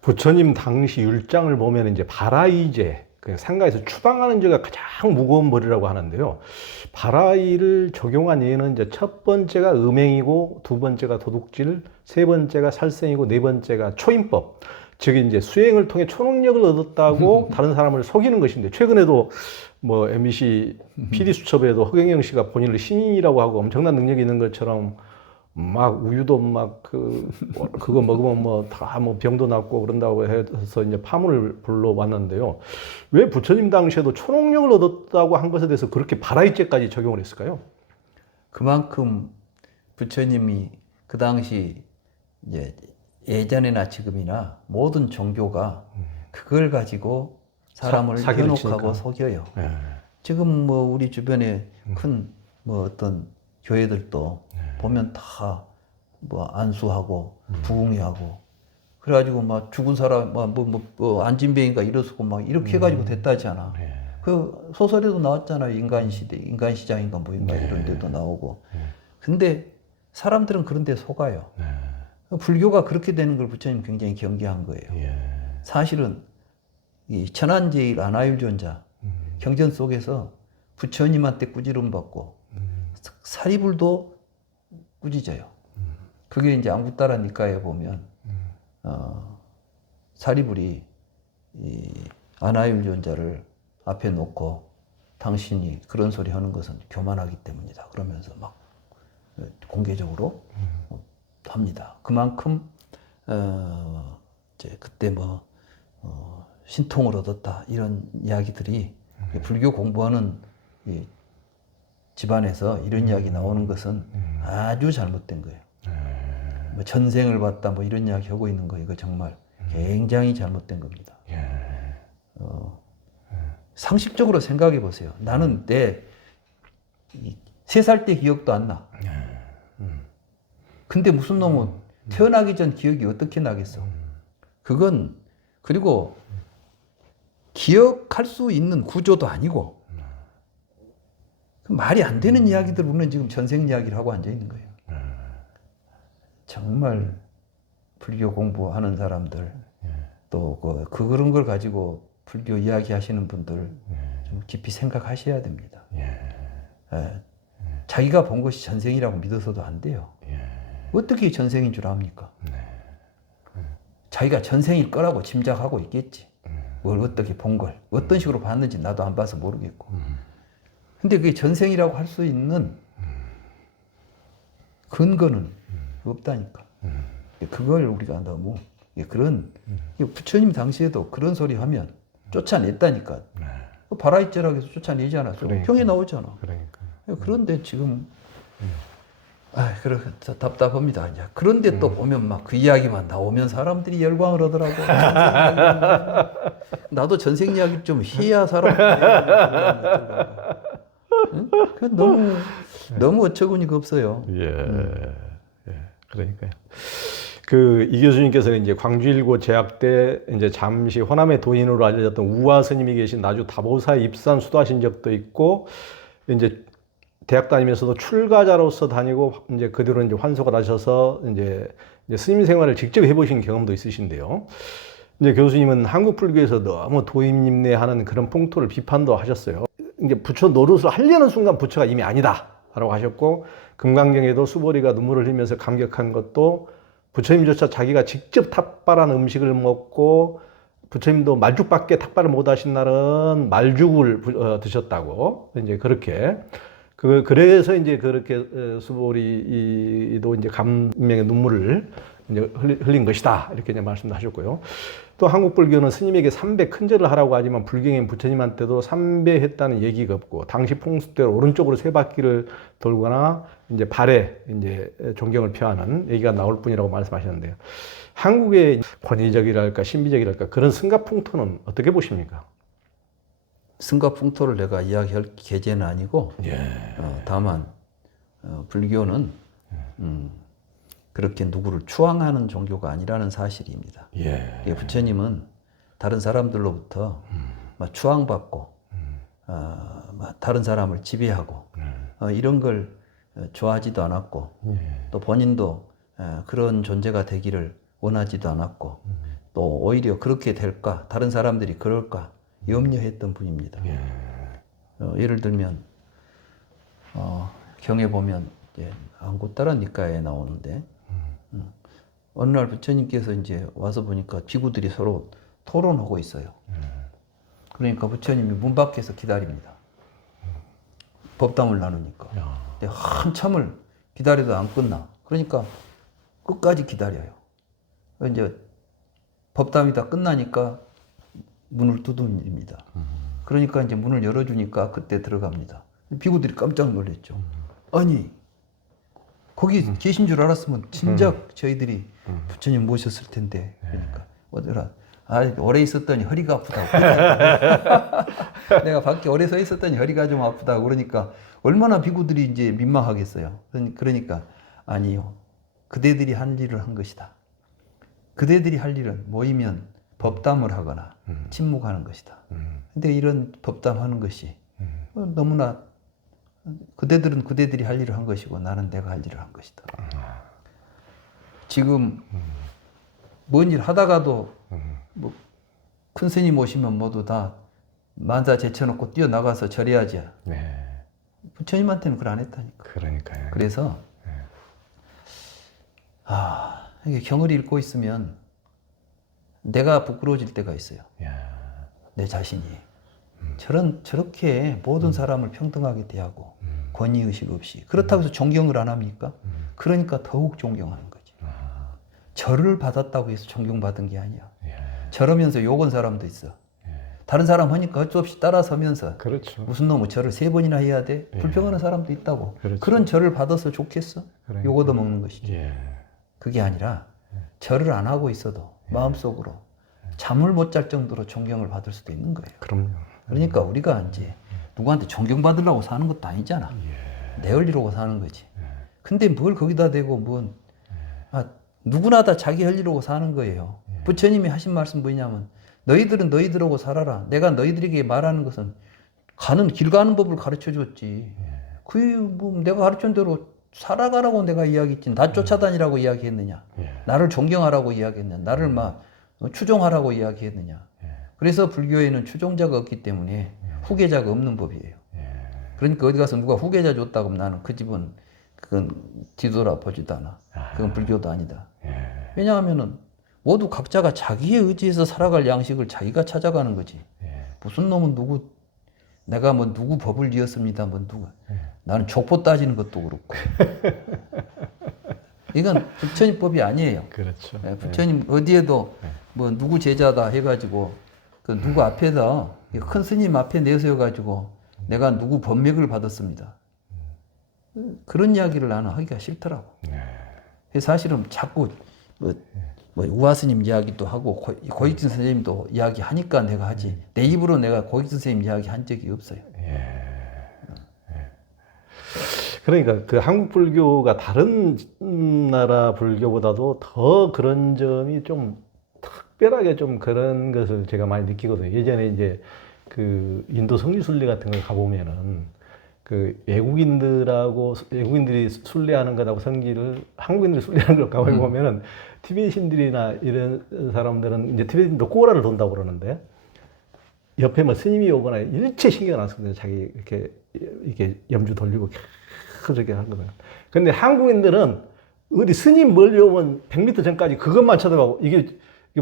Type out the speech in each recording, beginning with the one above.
부처님 당시 율장을 보면 이제 바라이제 그 상가에서 추방하는 죄가 가장 무거운 벌이라고 하는데요. 바라이를 적용한 예는 이제 첫 번째가 음행이고 두 번째가 도둑질, 세 번째가 살생이고 네 번째가 초인법. 즉 이제 수행을 통해 초능력을 얻었다고 다른 사람을 속이는 것인데 최근에도 뭐 MBC PD 수첩에도 허경영 씨가 본인을 신인이라고 하고 엄청난 능력이 있는 것처럼 막 우유도 막 그 그거 먹으면 뭐 다 뭐 병도 낫고 그런다고 해서 이제 파문을 불러왔는데요. 왜 부처님 당시에도 초능력을 얻었다고 한 것에 대해서 그렇게 바라이죄까지 적용을 했을까요? 그만큼 부처님이 그 당시 이제 예전이나 지금이나 모든 종교가 그걸 가지고 사람을 사- 현혹하고. 속여요. 예. 지금 뭐 우리 주변에 큰 뭐 어떤 교회들도 보면 다 뭐 안수하고 부흥회하고 그래가지고 막 죽은 사람 뭐, 뭐, 뭐, 뭐 안진뱅인가 이러고 막 이렇게 해가지고 됐다잖아. 예. 그 소설에도 나왔잖아요. 인간 시대, 인간 시장인가 뭐인가 이런 데도 나오고. 근데 사람들은 그런 데 속아요. 불교가 그렇게 되는 걸 부처님 굉장히 경계한 거예요. 예. 사실은 이 천안제일 안하율존자 경전 속에서 부처님한테 꾸지름 받고 사리불도 꾸짖어요. 그게 이제 안구따라 니까에 보면 어, 사리불이 이 안하율존자를 앞에 놓고 당신이 그런 소리 하는 것은 교만하기 때문이다. 그러면서 막 공개적으로 합니다. 그만큼 어, 이제 그때 뭐 어, 신통을 얻었다 이런 이야기들이 불교 공부하는 이 집안에서 이런 이야기 나오는 것은 아주 잘못된 거예요. 뭐 전생을 봤다 뭐 이런 이야기 하고 있는 거 이거 정말 굉장히 잘못된 겁니다. 어, 상식적으로 생각해 보세요. 나는 내 세 살 때 기억도 안 나. 근데 무슨 놈은 태어나기 전 기억이 어떻게 나겠어? 그건 그리고 기억할 수 있는 구조도 아니고 그 말이 안 되는 이야기들 우리는 지금 전생 이야기를 하고 앉아 있는 거예요. 정말 불교 공부하는 사람들 또 그, 그 그런 걸 가지고 불교 이야기하시는 분들 좀 깊이 생각하셔야 됩니다. 예. 자기가 본 것이 전생이라고 믿어서도 안 돼요. 어떻게 전생인 줄 압니까? 자기가 전생일 거라고 짐작하고 있겠지. 뭘 어떻게 본 걸, 어떤 식으로 봤는지 나도 안 봐서 모르겠고. 근데 그게 전생이라고 할 수 있는 근거는 없다니까. 그걸 우리가 너무 그런 부처님 당시에도 그런 소리 하면 쫓아냈다니까. 바라이제라고 해서 쫓아내지 않았어. 그러니까. 평에 나오잖아. 그러니까. 그런데 지금 아, 그래 답답합니다. 이제 그런데 또 보면 막 그 이야기만 나오면 사람들이 열광을 하더라고. 나도 전생 이야기 좀 해야 사람들이 응? 그 너무 너무 어처구니가 없어요. 예. 예. 그러니까요. 그 이 교수님께서는 이제 광주일고 재학 때 이제 잠시 호남의 도인으로 알려졌던 우화 스님이 계신 나주 다보사에 입산 수도하신 적도 있고 이제 대학 다니면서도 출가자로서 다니고 이제 그 뒤로 이제 환속을 하셔서 이제, 이제 스님 생활을 직접 해보신 경험도 있으신데요. 이제 교수님은 한국 불교에서 너무 도인님네 하는 그런 풍토를 비판도 하셨어요. 이게 부처 노릇을 하려는 순간 부처가 이미 아니다라고 하셨고 금강경에도 수보리가 눈물을 흘리면서 감격한 것도 부처님조차 자기가 직접 탁발한 음식을 먹고 부처님도 말죽밖에 탁발을 못 하신 날은 말죽을 부- 어, 드셨다고 이제 그렇게 그 그래서 이제 그렇게 어, 수보리도 이제 감명의 눈물을 이제 흘린 것이다 이렇게 이제 말씀하셨고요. 또 한국 불교는 스님에게 삼배 큰절을 하라고 하지만 불경엔 부처님한테도 삼배 했다는 얘기가 없고 당시 풍습대로 오른쪽으로 세 바퀴를 돌거나 이제 발에 이제 존경을 표하는 얘기가 나올 뿐이라고 말씀하셨는데요. 한국의 권위적이랄까 신비적이랄까 그런 승가 풍토는 어떻게 보십니까? 승가 풍토를 내가 이야기할 계제는 아니고 어, 다만 어, 불교는 음, 그렇게 누구를 추앙하는 종교가 아니라는 사실입니다. 예. 예, 부처님은 다른 사람들로부터 막 추앙받고 어, 막 다른 사람을 지배하고 어, 이런 걸 어, 좋아하지도 않았고 또 본인도 어, 그런 존재가 되기를 원하지도 않았고 또 오히려 그렇게 될까 다른 사람들이 그럴까 염려했던 분입니다. 예. 어, 예를 들면 어, 경에 보면 이제 안고따라 니까에 나오는데 음. 어느 날 부처님께서 이제 와서 보니까 비구들이 서로 토론하고 있어요. 그러니까 부처님이 문 밖에서 기다립니다. 법담을 나누니까. 야. 근데 한참을 기다려도 안 끝나. 그러니까 끝까지 기다려요. 이제 법담이 다 끝나니까 문을 두드립니다. 그러니까 이제 문을 열어주니까 그때 들어갑니다. 비구들이 깜짝 놀랐죠. 아니, 거기 계신 줄 알았으면 진작 저희들이 부처님 모셨을 텐데. 그러니까, 어디라. 아, 오래 있었더니 허리가 아프다고. 내가 밖에 오래 서 있었더니 허리가 좀 아프다고 그러니까 얼마나 비구들이 이제 민망하겠어요. 그러니- 그러니까 아니요. 그대들이 한 일을 한 것이다. 그대들이 할 일은 모이면 법담을 하거나 침묵하는 것이다. 음. 근데 이런 법담하는 것이 음. 어, 너무나 그대들은 그대들이 할 일을 한 것이고 나는 내가 할 일을 한 것이다. 지금 뭔 일 하다가도 뭐 큰 스님 오시면 모두 다 만사 제쳐놓고 뛰어나가서 절해야지. 네. 부처님한테는 그걸 안 했다니까. 그러니까요. 그래서 아 이게 경을 읽고 있으면 내가 부끄러워질 때가 있어요. 야. 내 자신이 저런 저렇게 모든 사람을 평등하게 대하고 권위 의식 없이 그렇다고 해서 존경을 안 합니까? 그러니까 더욱 존경하는 거지. 절을 받았다고 해서 존경받은 게 아니야. 예. 저러면서 욕은 사람도 있어. 다른 사람 하니까 어쩔 수 없이 따라서면서 그렇죠. 무슨 놈의 절을 세 번이나 해야 돼? 불평하는 사람도 있다고. 그렇죠. 그런 절을 받아서 좋겠어? 그러니까. 욕 얻어먹는 것이지. 예. 그게 아니라 절을 안 하고 있어도 마음속으로 잠을 못 잘 정도로 존경을 받을 수도 있는 거예요. 그럼요. 그러니까 우리가 이제 누구한테 존경받으려고 사는 것도 아니잖아. 내할 일하고 사는 거지. 근데 뭘 거기다 대고 뭔, 아, 누구나 다 자기 할 일하고 사는 거예요. 부처님이 하신 말씀 뭐냐면, 너희들은 너희들하고 살아라. 내가 너희들에게 말하는 것은 가는, 길 가는 법을 가르쳐 줬지. 그, 뭐, 내가 가르친 대로 살아가라고 내가 이야기했지. 나 쫓아다니라고 이야기했느냐. 예. 나를 존경하라고 이야기했느냐. 나를 막 추종하라고 이야기했느냐. 그래서 불교에는 추종자가 없기 때문에 후계자가 없는 법이에요. 그러니까 어디 가서 누가 후계자 줬다고 하면 나는 그 집은 그건 뒤돌아보지도 않아. 그건 불교도 아니다. 예. 왜냐하면은 모두 각자가 자기의 의지에서 살아갈 양식을 자기가 찾아가는 거지. 예. 무슨 놈은 누구 내가 뭐 누구 법을 지었습니다. 뭐 누구 나는 족보 따지는 것도 그렇고. 이건 부처님 법이 아니에요. 그렇죠. 예, 부처님 어디에도 뭐 누구 제자다 해가지고 그 누구 앞에다 큰 스님 앞에 내세워 가지고 내가 누구 법맥을 받았습니다. 그런 이야기를 나는 하기가 싫더라고. 네. 사실은 자꾸 뭐, 뭐 우화 스님 이야기도 하고 고- 고익진 선생님도 이야기 하니까 내가 하지 내 입으로 내가 고익진 선생님 이야기 한 적이 없어요. 그러니까 그 한국 불교가 다른 나라 불교보다도 더 그런 점이 좀 특별하게 좀 그런 것을 제가 많이 느끼거든요. 예전에 이제 그 인도 성리순례 같은 걸 가보면은 그 외국인들하고 외국인들이 순례하는 것하고 성지를 한국인들이 순례하는 걸 가보면은 티베트인들이나 이런 사람들은 이제 티베트인도 꼬라를 돈다고 그러는데 옆에 뭐 스님이 오거나 일체 신경 안 쓰거든요. 자기 이렇게 이렇게 염주 돌리고 그렇게 하거든요. 근데 한국인들은 어디 스님 멀리 오면 100m 전까지 그것만 쳐다보고 이게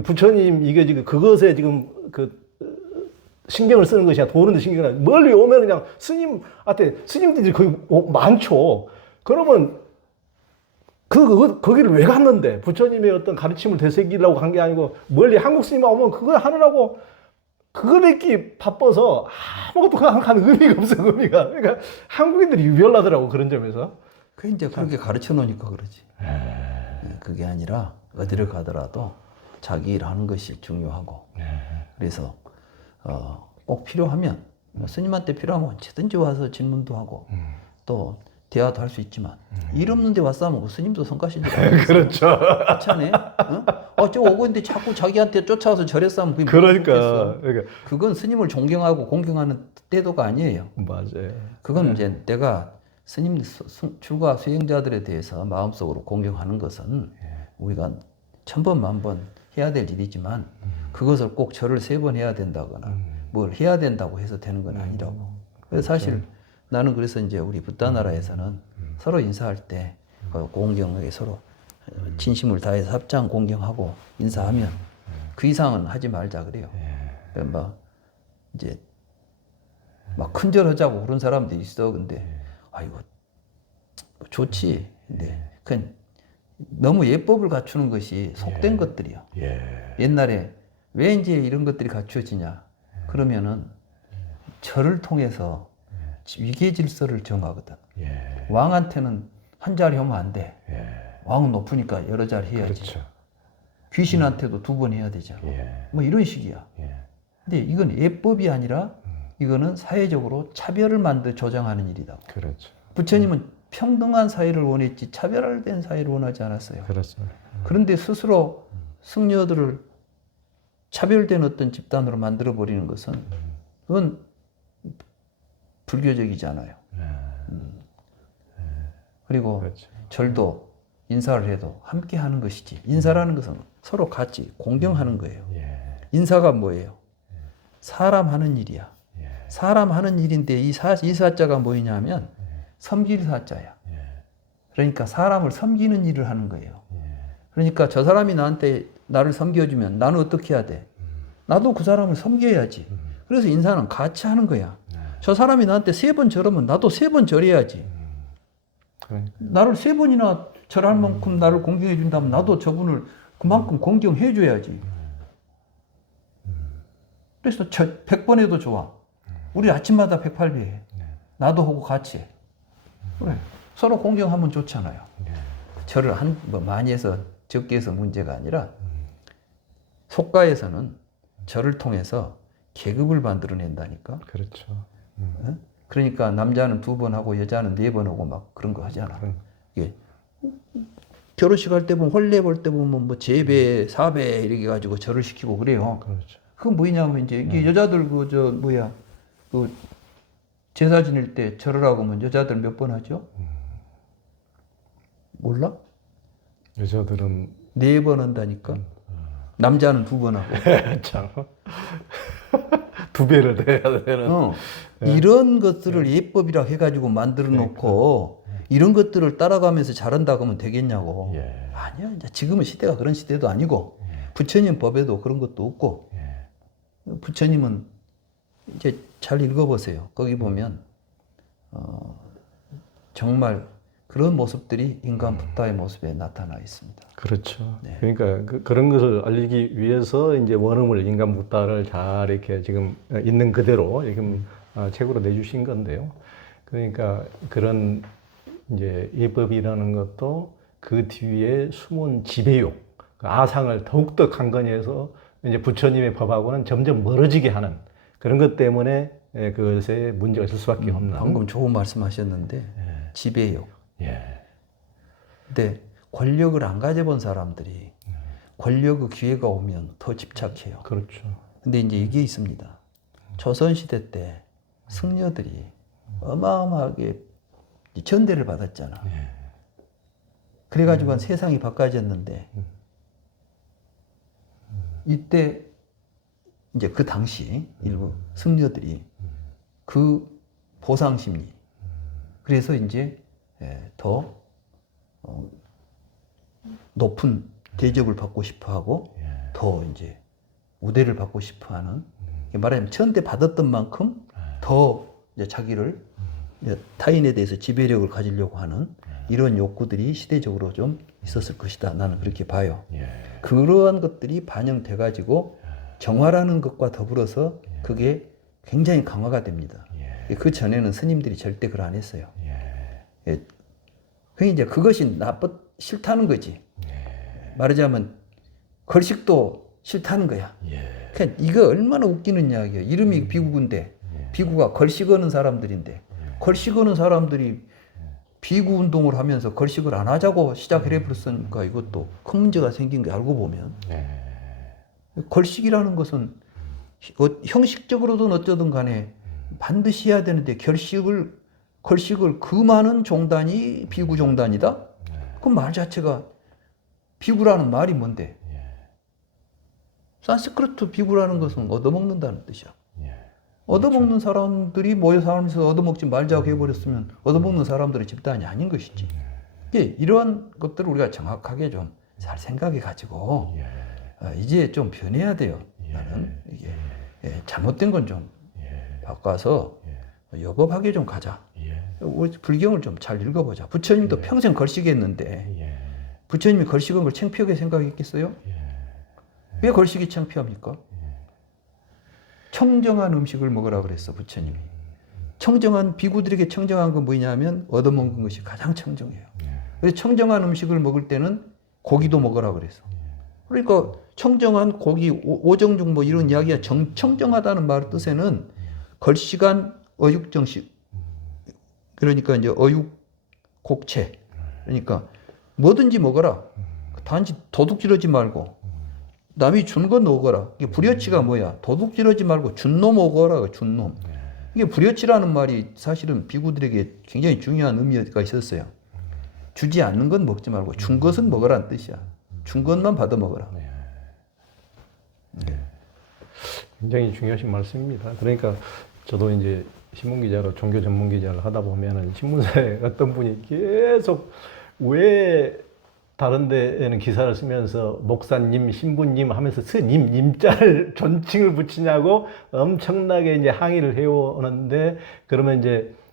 부처님 이게 지금 그것에 지금 그 어, 신경을 쓰는 것이 아니라 도는데 신경을 안 멀리 오면 그냥 스님한테 스님들이 오- 많죠. 그러면 그, 그 거기를 왜 갔는데? 부처님의 어떤 가르침을 되새기려고 간 게 아니고 멀리 한국 스님만 오면 그거 하느라고 그거 뵙기 바빠서 아무것도 그냥 하는 의미가 없어 의미가. 그러니까 한국인들이 유별나더라고 그런 점에서. 그 이제 그렇게 가르쳐 놓으니까 그러지. 예, 그게 아니라 어디를 가더라도 자기 일 하는 것이 중요하고. 그래서 어, 꼭 필요하면 스님한테 필요하면 언제든지 와서 질문도 하고 또 대화도 할 수 있지만 일 없는데 왔어 하면 그 스님도 성가시지 그렇죠 그렇잖아요. 어? 어, 저 오고 있는데 자꾸 자기한테 쫓아와서 절했어 하면 그게 그러니까? 그러니까. 그건 스님을 존경하고 공경하는 때도가 아니에요. 맞아요. 그건 이제 내가 스님 출가 수행자들에 대해서 마음속으로 공경하는 것은 우리가 천번 만번 해야 될 일이지만 그것을 꼭 절을 세 번 해야 된다거나 뭘 해야 된다고 해서 되는 건 아니라고. 그래서 사실 나는 그래서 이제 우리 부다 나라에서는 서로 인사할 때그 공경하게 서로 진심을 다해서 합장 공경하고 인사하면 그 이상은 하지 말자 그래요. 그러니까 막 이제 막 큰절하자고 그런 사람들이 있어. 근데 아이고 뭐 좋지. 근데 그냥 너무 예법을 갖추는 것이 속된 것들이요. 예. 옛날에 왜 이제 이런 것들이 갖추어지냐? 그러면은 절을 통해서 위계 질서를 정하거든. 예. 왕한테는 한 자리 하면 안 돼. 예. 왕은 높으니까 여러 자리 해야지. 그렇죠. 귀신한테도 두번 해야 되잖아. 예. 뭐 이런 식이야. 예. 근데 이건 예법이 아니라 이거는 사회적으로 차별을 만들 조장하는 일이다. 그렇죠. 부처님은 평등한 사회를 원했지 차별화된 사회를 원하지 않았어요. 그렇습니다. 그런데 스스로 승려들을 차별된 어떤 집단으로 만들어 버리는 것은 그건 불교적이잖아요. 음. 그리고 그렇죠. 절도 인사를 해도 함께 하는 것이지. 인사라는 것은 서로 같이 공경하는 거예요. 예. 인사가 뭐예요? 사람 하는 일이야. 예. 사람 하는 일인데 이, 사, 이 사자가 뭐냐면 섬길 사자야. 예. 그러니까 사람을 섬기는 일을 하는 거예요. 예. 그러니까 저 사람이 나한테 나를 섬겨주면 나는 어떻게 해야 돼? 나도 그 사람을 섬겨야지. 그래서 인사는 같이 하는 거야. 저 사람이 나한테 세 번 절하면 나도 세 번 절해야지. 그러니까 나를 세 번이나 절할 만큼 나를 공경해 준다면 나도 저분을 그만큼 공경해 줘야지. 그래서 저 100번 해도 좋아. 우리 아침마다 108배 해. 나도 하고 같이 해. 그래. 서로 공경하면 좋잖아요. 절을 한, 뭐 많이 해서 적게 해서 문제가 아니라 속가에서는 절을 통해서 계급을 만들어낸다니까. 그렇죠. 어? 그러니까 남자는 두 번 하고 여자는 네 번 하고 막 그런 거 하잖아. 이게 결혼식 할 때 보면 혼례 볼 때 보면 뭐 제배, 사배 이렇게 가지고 절을 시키고 그래요. 그렇죠. 그건 뭐냐면 이제 이게 여자들 그 저 뭐야 그 제사 지낼 때 절을 하고 하면 여자들 몇 번 하죠? 몰라? 여자들은 네 번 한다니까. 남자는 두 번 하고. 참. 두 배를 해야 되는. 어, 이런 것들을 예법이라 해가지고 만들어 놓고 이런 것들을 따라가면서 잘한다 그러면 되겠냐고. 예. 아니야. 이제 지금은 시대가 그런 시대도 아니고 부처님 법에도 그런 것도 없고 예. 부처님은 이제 잘 읽어보세요. 거기 보면 어, 정말 그런 모습들이 인간 부다의 모습에 나타나 있습니다. 그렇죠. 네. 그러니까 그, 그런 것을 알리기 위해서 이제 원음을 인간 묻다를 잘 이렇게 지금 있는 그대로 지금 어, 책으로 내주신 건데요. 그러니까 그런 이제 예법이라는 것도 그 뒤에 숨은 지배욕, 그 아상을 더욱더 강건해서 이제 부처님의 법하고는 점점 멀어지게 하는 그런 것 때문에 예, 그것에 문제가 있을 수밖에 없는. 방금 좋은 말씀하셨는데 지배욕. 예. 근데 권력을 안 가져본 사람들이 권력의 기회가 오면 더 집착해요. 그렇죠. 근데 이제 이게 있습니다. 조선 시대 때 승려들이 어마어마하게 이 전대를 받았잖아. 그래가지고 세상이 바꿔졌는데 이때 이제 그 당시 일부 승려들이 그 보상 심리 그래서 이제 예, 더 어, 높은 대접을 받고 싶어 하고 더 이제 우대를 받고 싶어 하는 말하자면 천대 받았던 만큼 더 이제 자기를 타인에 대해서 지배력을 가지려고 하는 이런 욕구들이 시대적으로 좀 있었을 것이다. 나는 그렇게 봐요. 예. 그러한 것들이 반영돼 가지고 정화라는 것과 더불어서 그게 굉장히 강화가 됩니다. 그 전에는 스님들이 절대 그걸 안 했어요. 예. 그 이제 그것이 나쁘 싫다는 거지. 말하자면 걸식도 싫다는 거야. 예. 그러니까 이거 얼마나 웃기는 이야기야. 이름이 비구인데 비구가 걸식하는 사람들인데 걸식하는 사람들이 비구 운동을 하면서 걸식을 안 하자고 시작해 버렸으니까 이것도 큰 문제가 생긴 게 알고 보면 예. 걸식이라는 것은 어, 형식적으로든 어쩌든 간에 반드시 해야 되는데 결식을 걸식을 금하는 종단이 비구 종단이다? 그 말 자체가 비구라는 말이 뭔데? 산스크리트 비구라는 것은 얻어먹는다는 뜻이야. 예. 얻어먹는 사람들이 모여 살면서 얻어먹지 말자고 해버렸으면 얻어먹는 사람들의 집단이 아닌 것이지. 예, 이러한 것들을 우리가 정확하게 좀 잘 생각해 가지고 예. 어, 이제 좀 변해야 돼요. 예. 나는 이게 예, 잘못된 건좀 예. 바꿔서 여법하게 좀 가자. 예. 우리 불경을 좀 잘 읽어보자. 부처님도 평생 걸식했는데 예. 부처님이 걸식한 걸 창피하게 생각했겠어요? 예. 왜 걸식이 창피합니까? 청정한 음식을 먹으라 그랬어 부처님이. 청정한 비구들에게 청정한 건 뭐냐면 얻어먹는 것이 가장 청정해요. 그래서 청정한 음식을 먹을 때는 고기도 먹으라 그랬어. 그러니까 청정한 고기 오- 오정중 뭐 이런 이야기가 정, 청정하다는 말 뜻에는 걸시간 어육정식 그러니까 이제 어육 곡체 그러니까 뭐든지 먹어라. 단지 도둑질하지 말고 남이 준 거 먹어라. 이게 불여치가 뭐야? 도둑질하지 말고 준 놈 먹어라. 준 놈. 이게 불여치라는 말이 사실은 비구들에게 굉장히 중요한 의미가 있었어요. 주지 않는 건 먹지 말고 준 것은 먹으라는 뜻이야. 준 것만 받아 먹어라. 굉장히 중요하신 말씀입니다. 그러니까 저도 이제 신문 기자로 종교 전문 기자를 하다 보면은 신문사에 어떤 분이 계속 왜 다른 데에는 기사를 쓰면서 목사님, 신부님 하면서 스님, 님자를 존칭을 붙이냐고 엄청나게 이제 항의를 해오는데 그러면 이제 어,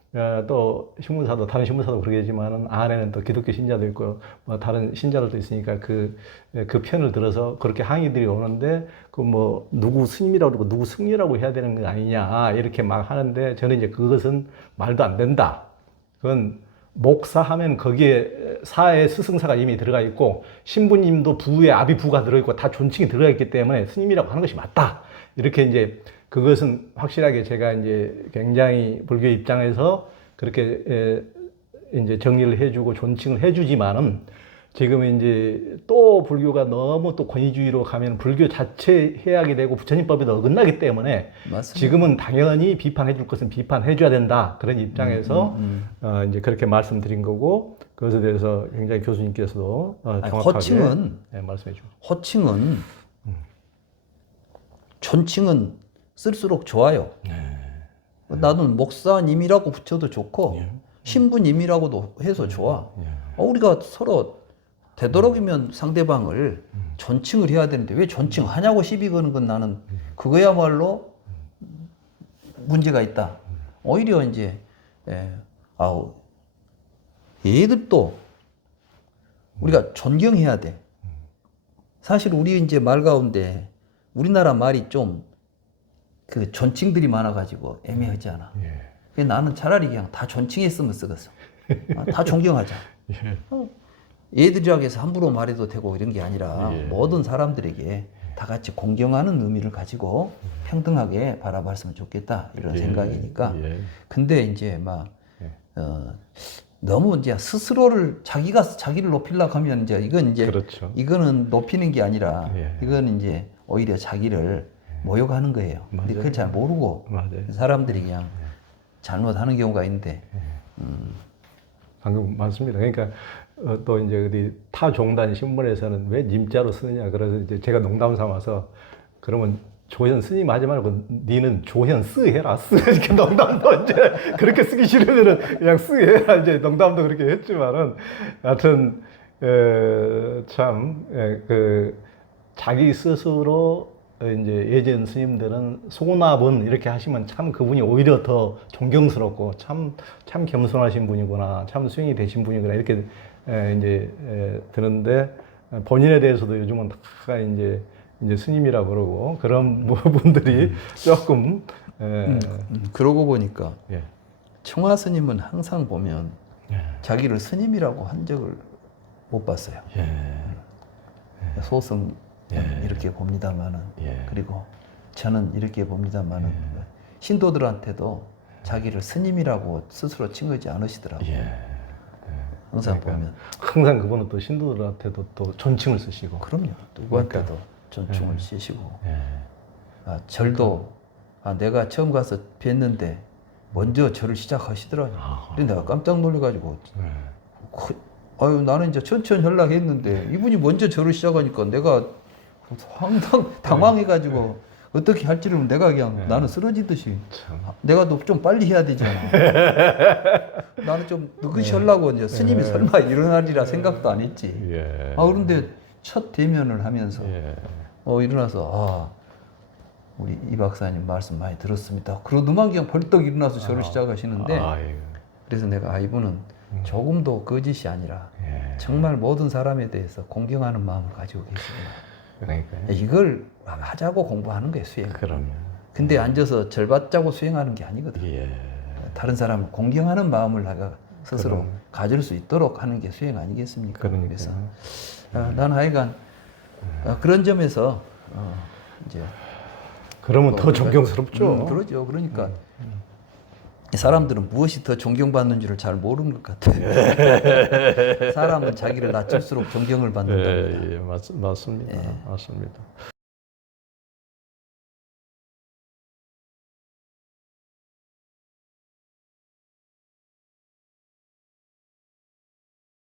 또 신문사도 다른 신문사도 그러겠지만은 안에는 또 기독교 신자도 있고 뭐 다른 신자들도 있으니까 그그 편을 들어서 그렇게 항의들이 오는데 그 뭐 누구 스님이라고 그러고 누구 승리라고 해야 되는 거 아니냐 이렇게 막 하는데 저는 이제 그것은 말도 안 된다. 그건 목사하면 거기에 사의 스승사가 이미 들어가 있고 신부님도 부에 아비부가 들어있고 다 존칭이 들어가 있기 때문에 스님이라고 하는 것이 맞다. 이렇게 이제 그것은 확실하게 제가 이제 굉장히 불교 입장에서 그렇게 에, 이제 정리를 해주고 존칭을 해주지만은 지금 이제 또 불교가 너무 또 권위주의로 가면 불교 자체 해약이 되고 부처님법에도 어긋나기 때문에 맞습니다. 지금은 당연히 비판해 줄 것은 비판해 줘야 된다. 그런 입장에서 음, 어, 이제 그렇게 말씀드린 거고 그것에 대해서 굉장히 교수님께서도 어, 아니, 정확하게 호칭은 네, 말씀해 주고 호칭은 존칭은 쓸수록 좋아요. 나는 목사님이라고 붙여도 좋고 신부님이라고도 해서 좋아. 어, 우리가 서로 되도록이면 상대방을 존칭을 해야 되는데 왜 존칭하냐고 시비 거는 건 나는 그거야말로 문제가 있다. 오히려 이제 예, 아우 얘들도 우리가 존경해야 돼. 사실 우리 이제 말 가운데 우리나라 말이 좀 그 존칭들이 많아가지고 애매하지 않아. 예. 나는 차라리 그냥 다 존칭했으면 쓰겠어. 아, 다 존경하자. 예. 어, 얘들이라고 해서 함부로 말해도 되고 이런 게 아니라 예. 모든 사람들에게 다 같이 공경하는 의미를 가지고 평등하게 바라봤으면 좋겠다 이런 예. 생각이니까. 예. 근데 이제 막 예. 어, 너무 이제 스스로를 자기가 자기를 높이려고 하면 이제 이건 이제 그렇죠. 이거는 높이는 게 아니라 예. 이건 이제 오히려 자기를 모욕하는 거예요. 근데 맞아요. 그걸 잘 모르고 맞아요. 사람들이 그냥 잘못하는 경우가 있는데 방금 맞습니다. 그러니까 어, 또 이제 어디 타 종단 신문에서는 왜 님자로 쓰느냐 그래서 이제 제가 농담 삼아서 그러면 조현 스님 하지 말고 니는 조현 쓰 해라 쓰 이렇게 농담도 이제 그렇게 쓰기 싫으면은 그냥 쓰 해라 이제 농담도 그렇게 했지만은 하여튼 참그 자기 스스로 이제 예전 스님들은 소납은 이렇게 하시면 참 그분이 오히려 더 존경스럽고 참 참 겸손하신 분이구나 참 수행이 되신 분이구나 이렇게 에, 이제 에, 드는데 본인에 대해서도 요즘은 다 이제 이제 스님이라 그러고 그런 분들이 조금 에, 음, 그러고 보니까 예. 청화 스님은 항상 보면 예. 자기를 스님이라고 한 적을 못 봤어요. 예. 소승 이렇게 봅니다만은 예. 그리고 저는 이렇게 봅니다만은 신도들한테도 자기를 스님이라고 스스로 칭하지 않으시더라고요. 예. 항상 그러니까. 보면 항상 그분은 또 신도들한테도 또 존칭을 쓰시고 그럼요. 누구한테도 그러니까. 존중을 쓰시고 예. 아, 절도 아, 내가 처음 가서 뵀는데 먼저 절을 시작하시더라고요. 아. 근데 내가 깜짝 놀래가지고 예. 그- 아유 나는 이제 천천히 하려고 했는데 이분이 먼저 절을 시작하니까 내가 황당 당황해가지고 어떻게 할지를 내가 그냥 나는 쓰러지듯이 참. 내가 더좀 빨리 해야 되잖아. 나는 좀 느긋이 하려고 이제 스님이 설마 일어나리라 생각도 안 했지. 예. 아 그런데 첫 대면을 하면서 예. 어 일어나서 아 우리 이 박사님 말씀 많이 들었습니다. 그러더만 그냥 벌떡 일어나서 절을 시작하시는데 아이고. 그래서 내가 아 이분은 조금도 거짓이 아니라 예. 정말 모든 사람에 대해서 공경하는 마음을 가지고 계시구나. 그러니까요. 이걸 하자고 공부하는 거예요 수행. 그럼요. 근데 앉아서 절 받자고 수행하는 게 아니거든. 예. 다른 사람을 공경하는 마음을 내가 스스로 가질 수 있도록 하는 게 수행 아니겠습니까? 그러니까요. 그래서 어, 난 하여간 어, 그런 점에서 어, 이제 그러면 더 존경스럽죠. 음, 그러죠. 그러니까 사람들은 무엇이 더 존경받는지를 잘 모르는 것 같아요. 사람은 자기를 낮출수록 존경을 받는다. 예, 예, 맞, 맞습니다. 맞습니다.